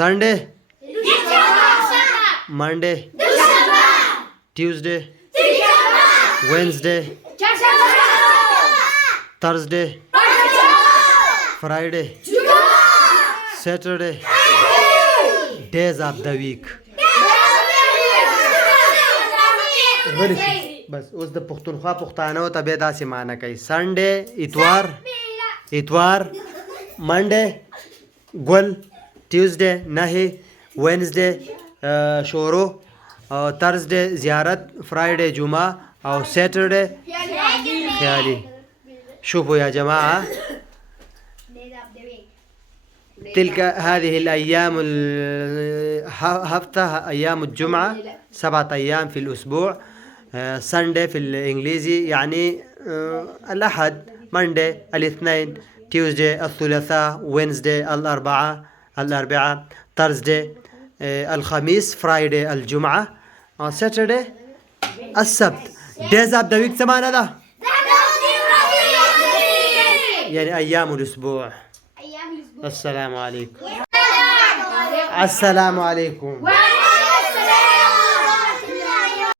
Sunday, Monday, Tuesday, Wednesday, Thursday, Friday, Saturday. Days of the week. بس اوس د پښتونخوا پښتانه او ته بیا داسې معنی کوي. سنډے اتوار منډے ګل ټیوزډے نهي وینزډے شورو ترزډے زیارت فرایډے جمعه او سیټرډے خیالي. شوفوا يا جماعة تلك هذه الأيام هفتة أيام الجمعة 7 أيام في الأسبوع. ساندي في الإنجليزي يعني الأحد ماندي الاثنين تيوزدي الثلاثاء وينزدي الأربعاء ترزدي الخميس فرايدي الجمعة ساتردي السبت. دايز اوف ذا ويك سمعنا ده يعني أيام الأسبوع. السلام عليكم. السلام عليكم.